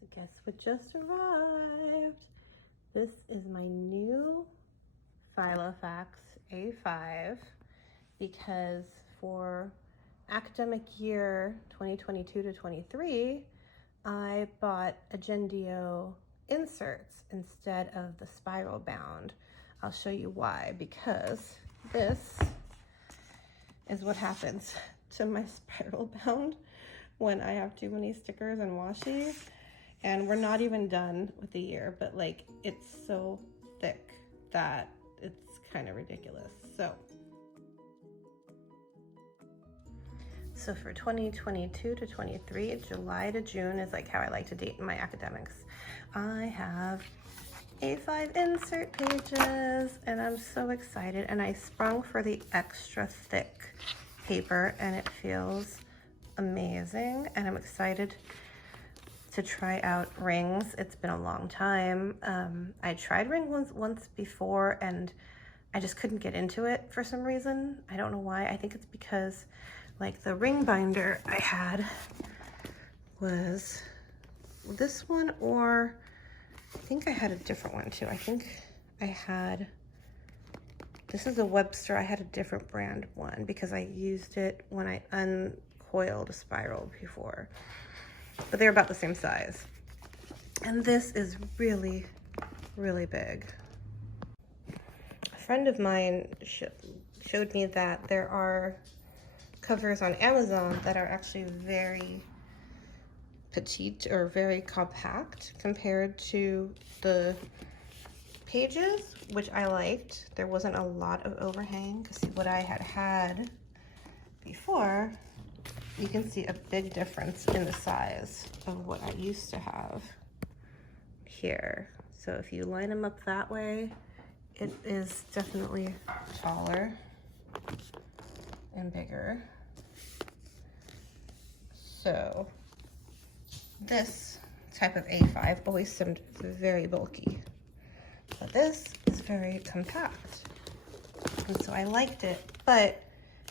So guess what just arrived? This is my new Filofax A5 because for academic year 2022 to 23, I bought Agendio inserts instead of the spiral bound. I'll show you why, because this is what happens to my spiral bound when I have too many stickers and washi. And we're not even done with the year, but like it's so thick that it's kind of ridiculous. So for 2022 to 23, July to June is like how I like to date in my academics. I have A5 insert pages and I'm so excited, and I sprung for the extra thick paper and it feels amazing, and I'm excited to try out rings. It's been a long time. I tried rings once before and I just couldn't get into it for some reason. I don't know why. I think it's because like the ring binder I had was this one, or I think I had a different one too. I think I had, this is a Webster. I had a different brand one because I used it when I uncoiled a spiral before, but they're about the same size. And this is really, really big. A friend of mine showed me that there are covers on Amazon that are actually very petite or very compact compared to the pages, which I liked. There wasn't a lot of overhang, because what I had before, you can see a big difference in the size of what I used to have here. So if you line them up that way, it is definitely taller and bigger. So this type of A5 always seemed very bulky, but this is very compact. And so I liked it, but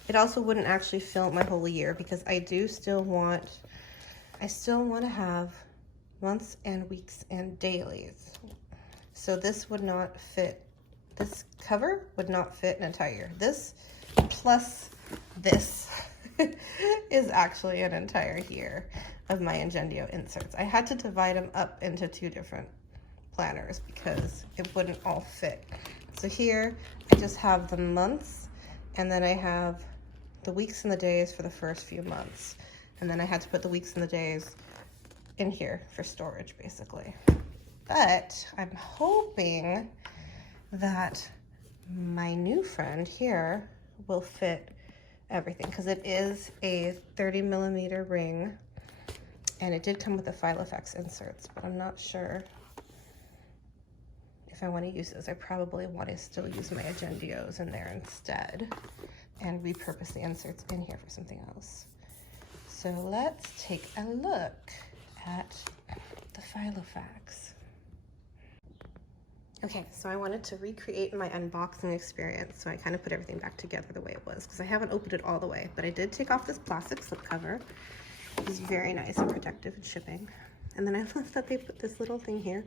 it also wouldn't actually fill my whole year, because I still want to have months and weeks and dailies. So this would not fit, this cover would not fit an entire year. This plus this is actually an entire year of my Agendio inserts. I had to divide them up into two different planners because it wouldn't all fit. So here I just have the months, and then I have the weeks and the days for the first few months. And then I had to put the weeks and the days in here for storage, basically. But I'm hoping that my new friend here will fit everything, because it is a 30mm ring, and it did come with the Filofax inserts, but I'm not sure if I want to use those. I probably want to still use my Agendios in there instead and repurpose the inserts in here for something else. So let's take a look at the Filofax. Okay, so I wanted to recreate my unboxing experience, so I kind of put everything back together the way it was, because I haven't opened it all the way, but I did take off this plastic slip cover. It's very nice and protective in shipping. And then I love that they put this little thing here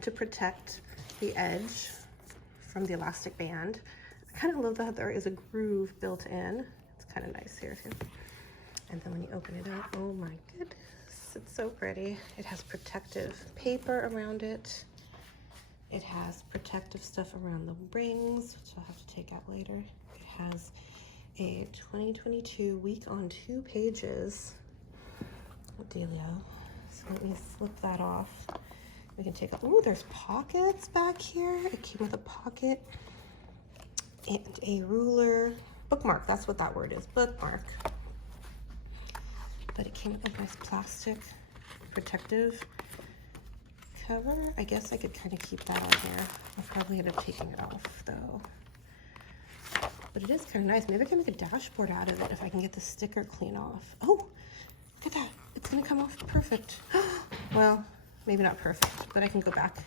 to protect the edge from the elastic band. I kind of love that there is a groove built in. It's kind of nice here too. And then when you open it up, oh my goodness, it's so pretty. It has protective paper around it. It has protective stuff around the rings, which I'll have to take out later. It has a 2022 week on 2 pages. Dealio. So let me flip that off. We can take, ooh, there's pockets back here. It came with a pocket and a ruler. Bookmark, that's what that word is, bookmark. But it came with a nice plastic protective cover. I guess I could kind of keep that on there. I'll probably end up taking it off though. But it is kind of nice. Maybe I can make a dashboard out of it if I can get the sticker clean off. Oh, look at that. It's gonna come off perfect. Well, maybe not perfect, but I can go back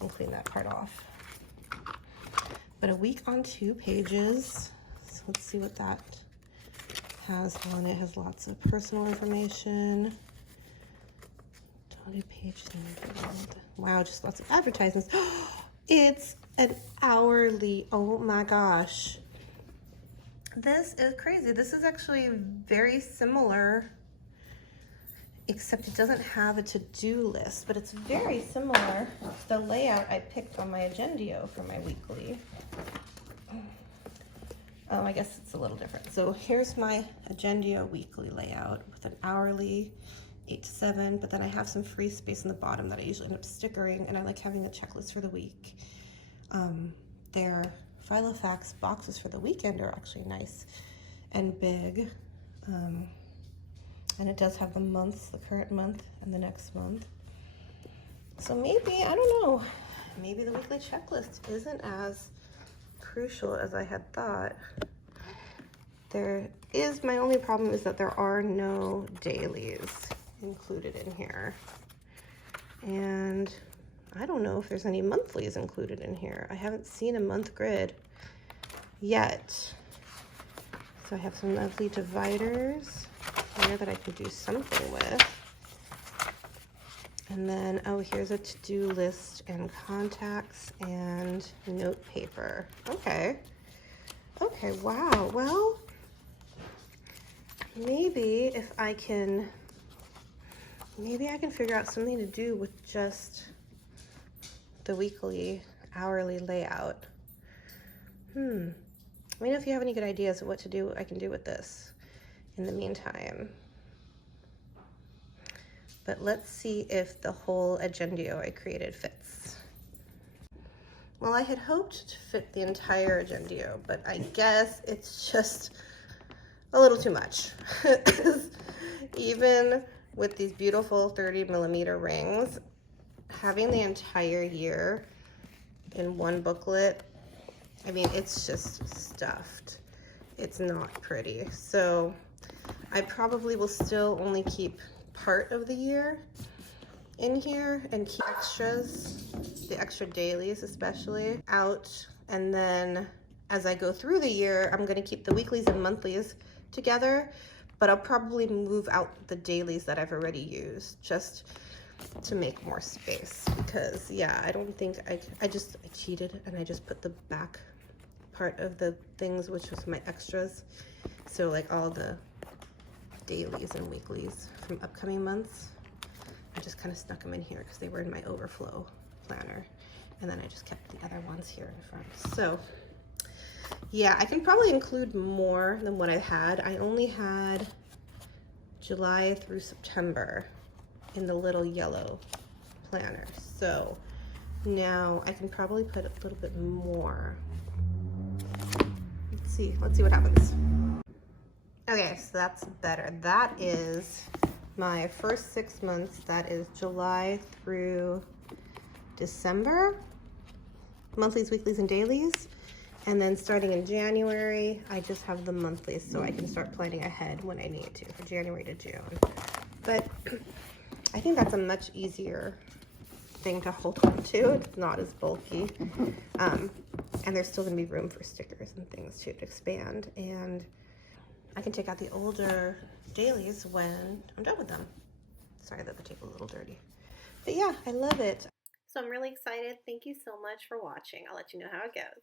and clean that part off. But a week on 2 pages. So let's see what that has on it. It has lots of personal information. I'll do page number. Wow, just lots of advertisements. It's an hourly. Oh my gosh. This is crazy. This is actually very similar, except it doesn't have a to-do list, but it's very similar to the layout I picked on my Agendio for my weekly. I guess it's a little different. So here's my Agendio weekly layout with an hourly 8 to 7, but then I have some free space in the bottom that I usually end up stickering, and I like having a checklist for the week. Their Filofax boxes for the weekend are actually nice and big. And it does have the months, the current month and the next month. So maybe, I don't know, maybe the weekly checklist isn't as crucial as I had thought. My only problem is that there are no dailies included in here. And I don't know if there's any monthlies included in here. I haven't seen a month grid yet. So I have some lovely dividers here that I can do something with. And then, oh, here's a to-do list and contacts and note paper. Okay. Okay, wow. Well, maybe if I can, maybe I can figure out something to do with just the weekly, hourly layout. Let me know if you have any good ideas of what to do, I can do with this in the meantime. But let's see if the whole Agendio I created fits. Well, I had hoped to fit the entire Agendio, but I guess it's just a little too much. Even with these beautiful 30mm rings, having the entire year in one booklet, I mean, it's just stuffed. It's not pretty. So I probably will still only keep part of the year in here and keep extras, the extra dailies especially, out. And then as I go through the year, I'm gonna keep the weeklies and monthlies together, but I'll probably move out the dailies that I've already used just to make more space, because yeah, I don't think I cheated and I just put the back part of the things, which was my extras. So like all the dailies and weeklies from upcoming months, I just kind of snuck them in here because they were in my overflow planner, and then I just kept the other ones here in front. So yeah, I can probably include more than what I had. I only had July through September in the little yellow planner, so now I can probably put a little bit more. Let's see what happens. Okay, so that's better. That is my first 6 months. That is July through December, monthlies, weeklies, and dailies. And then starting in January, I just have the monthlies, so I can start planning ahead when I need to for January to June. But I think that's a much easier thing to hold on to. It's not as bulky. And there's still gonna be room for stickers and things too to expand. And I can take out the older dailies when I'm done with them. Sorry that the table's a little dirty. But yeah, I love it. So I'm really excited. Thank you so much for watching. I'll let you know how it goes.